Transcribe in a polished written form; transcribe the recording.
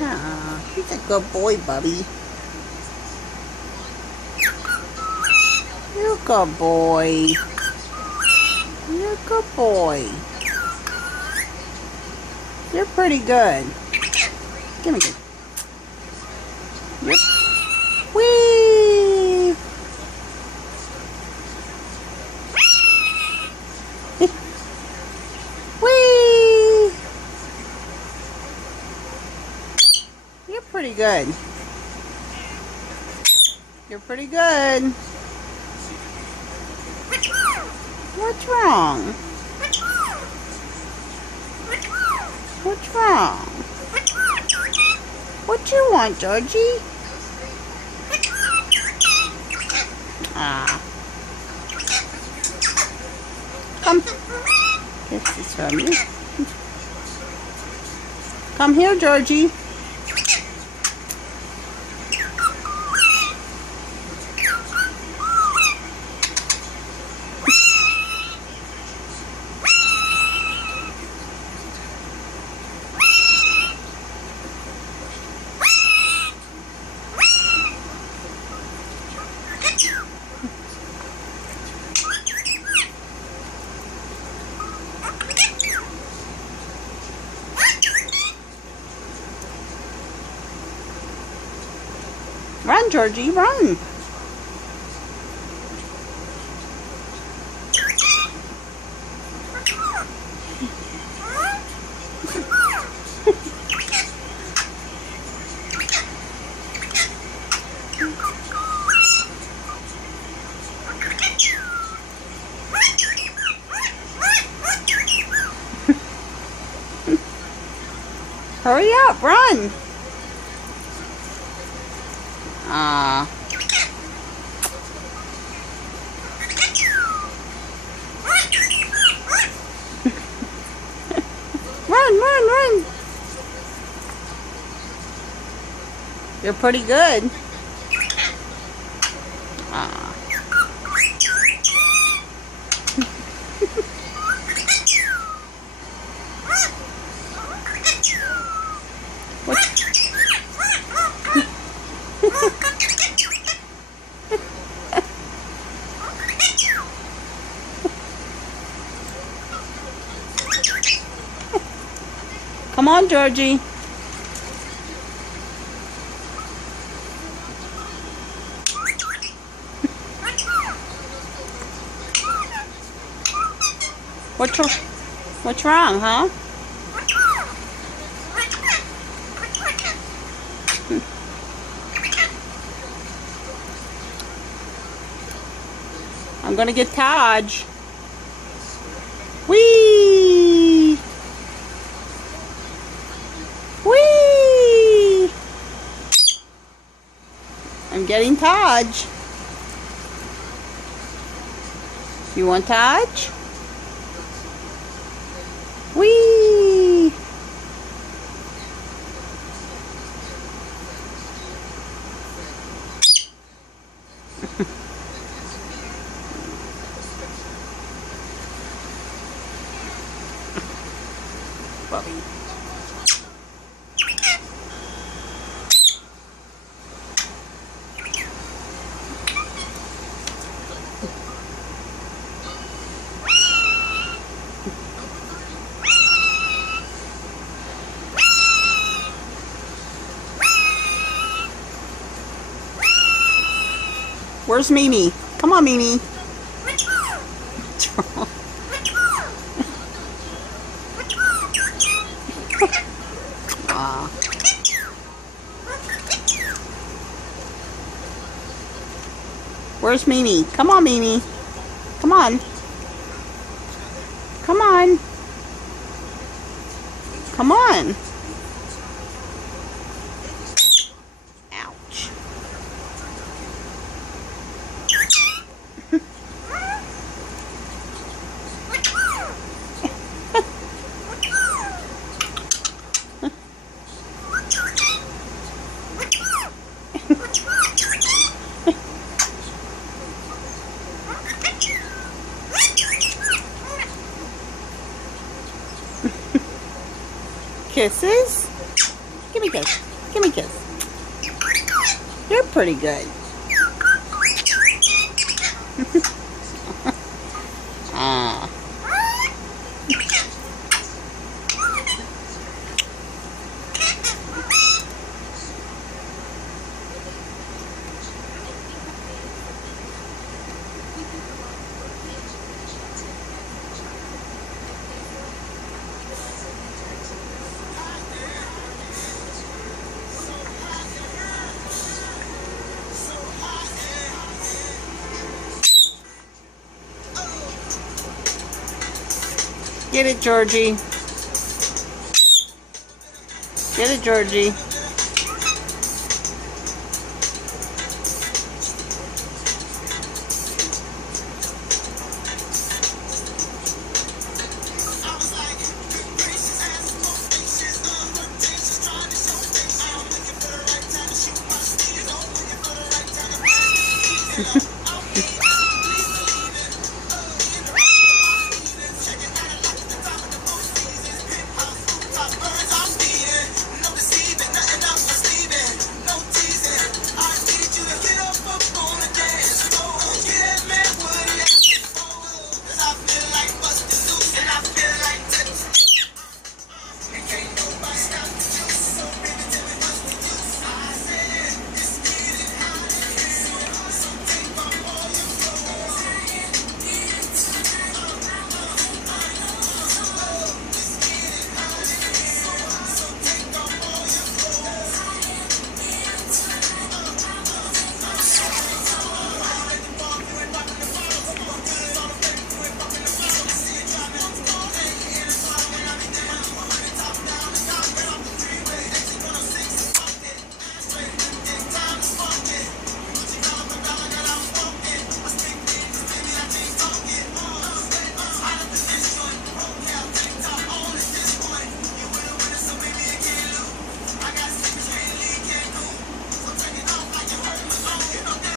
Ah, he's a good boy, Bubby. You're a good boy. You're a good boy. You're pretty good. Give me good. Yep. Whee! Whee! You're pretty good. You're pretty good. What's wrong? What's wrong? What you want, Georgie? Ah. Come. This is from you. Come here, Georgie. Run, Georgie, run. Hurry up, run. Ah. Run. You're pretty good. Ah. Come on, Georgie. What's wrong, huh? I'm gonna get Taj. Whee! Whee! I'm getting Taj. You want Taj? Whee! Bubby. Where's Mimi? Come on, Mimi. What's wrong? Aw. Where's Mimi? Come on, Mimi. Come on. Come on. Come on. Ouch. Kisses? Give me a kiss. Give me a kiss. You're pretty good. Ah. Get it, Georgie. Get it, Georgie.